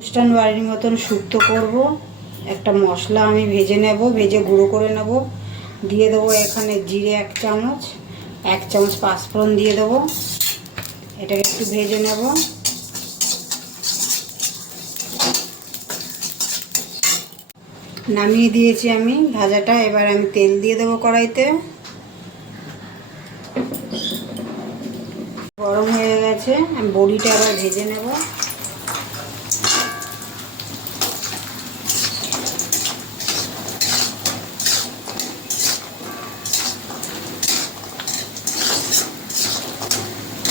অনুষ্ঠান বাড়ির মতন শুক্তো করব। একটা মশলা আমি ভেজে নেব, ভেজে গুঁড়ো করে নেব। দিয়ে দেবো এখানে জিরে 1 চামচ, 1 চামচ পাঁচফোড়ন দিয়ে দেবো। এটাকে একটু ভেজে নেব। নামিয়ে দিয়েছি আমি ভাজাটা। এবার আমি তেল দিয়ে দেবো কড়াইতে। গরম হয়ে গেছে, আমি বড়িটা আবার ভেজে নেব।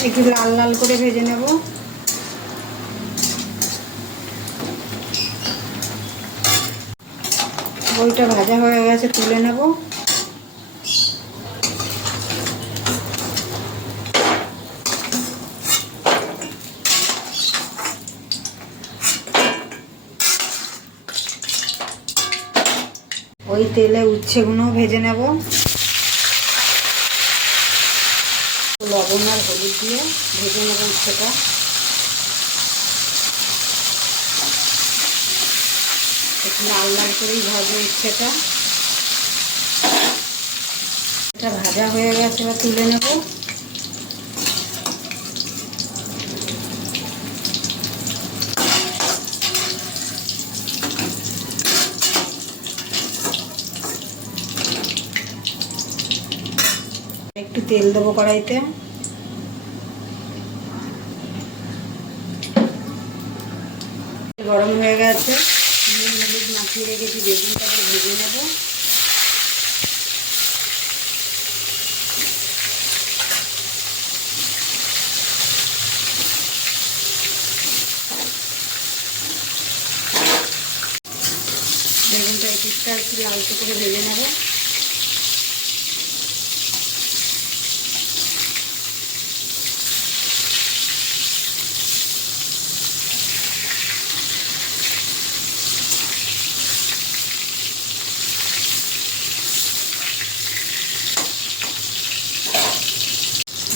একটু লাল লাল করে ভেজে নেব। বড়িটা ভাজা হয়ে গেছে, তুলে নেব। ওই তেলে উচ্ছেগুলো ভেজে নেব। লবণ আর হলুদ দিয়ে ভেজে নেব উচ্ছেটা। একটু লাল লাল করেই ভাজবো উচ্ছেটা। এটা ভাজা হয়ে গেছে, এবার তুলে নেব। একটু তেল দেবো কড়াইতে। গরম হয়ে গেছে, নুন হলুদ মাখিয়ে রেখেছি, বেগুনটাকে ভেজে নেব। বেগুনটা একটু লালচে করে ভেজে নেব।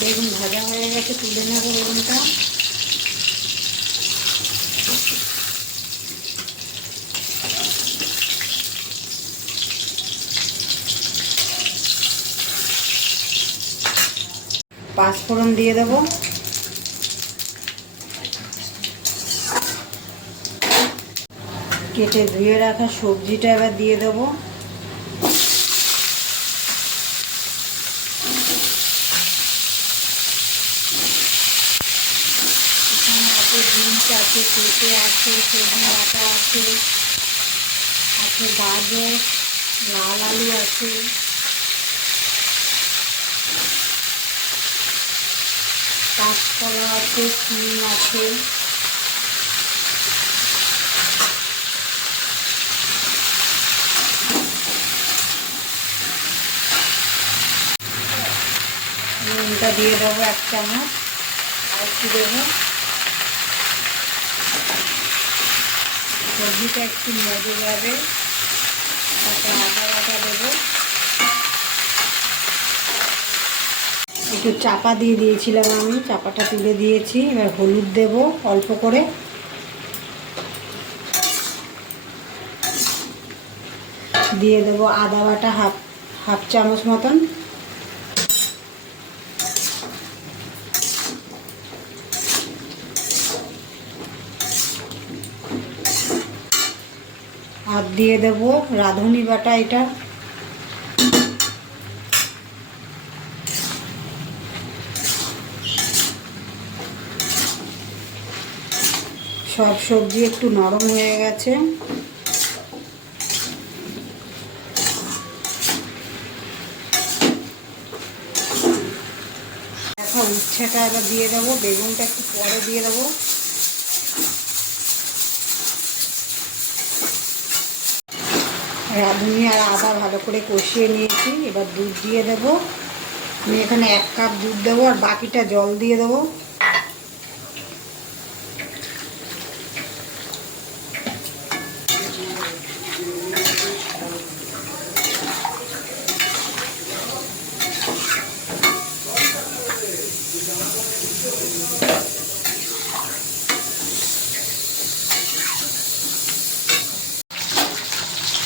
বেগুন ভাজা হয়ে গেছে, তুলে নেব বেগুনটা। পাঁচফোড়ন দিয়ে দেব। কেটে ধুয়ে রাখা সবজিটা এবার দিয়ে দেব। এখানে আছে বিনস আছে, পেঁপে আছে, সজনে ডাঁটা আছে, গাজর, লাল আলু আছে, কাঁচকলা আছে, সিম আছে। নুনটা দিয়ে দেবো 1 চামচ, আর একটু দেবো। সবজিটা একটু মজে যাবে, তারপর আদা বাটা দেবো। একটু চাপা দিয়ে দিয়েছিলাম, আমি চাপাটা তুলে দিয়েছি। এবার হলুদ দেব অল্প করে। দিয়ে দেবো আদা বাটা হাফ চামচ মতন। আর দিয়ে দেবো রাঁধুনি বাটা, এটা সব সবজি একটু নরম হয়ে গেছে। এখন উচ্ছেটা এবার দিয়ে দেবো, বেগুনটা একটু পরে দিয়ে দেবো। রাঁধুনি আর আদা ভালো করে কষিয়ে নিয়েছি, এবার দুধ দিয়ে দেবো। আমি এখানে 1 কাপ দুধ দেবো, আর বাকিটা জল দিয়ে দেবো।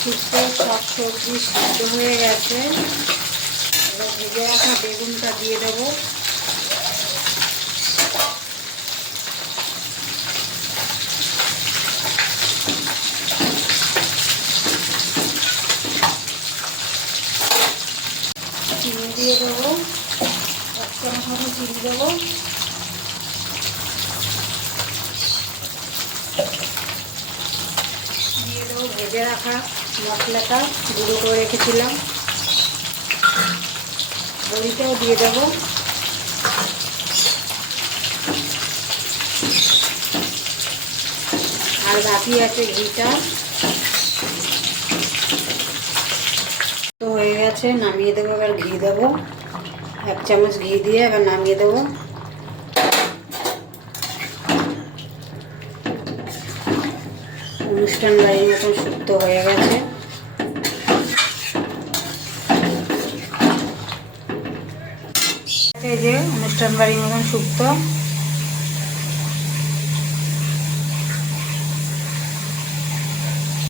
শুক্তো সব সবজি সিদ্ধ হয়ে গেছে। এবার ভেজে রাখা বেগুনটা দিয়ে দেবো। চিনি দিয়ে দেবো, 1 চামচ মতো চিনি দেবো। দিয়ে দেবো ভেজে রাখা মশলাটা গুঁড়ো করে রেখেছিলাম, বড়িটাও দিয়ে দেবো। আর বাকি আছে ঘিটা। তো হয়ে গেছে, নামিয়ে দেবো। এবার ঘি দেবো, 1 চামচ ঘি দিয়ে এবার নামিয়ে দেবো। অনুষ্ঠান বাড়ির মতন শুক্তো হয়ে গেছে। এই যে অনুষ্ঠান বাড়ির মতন শুক্তো।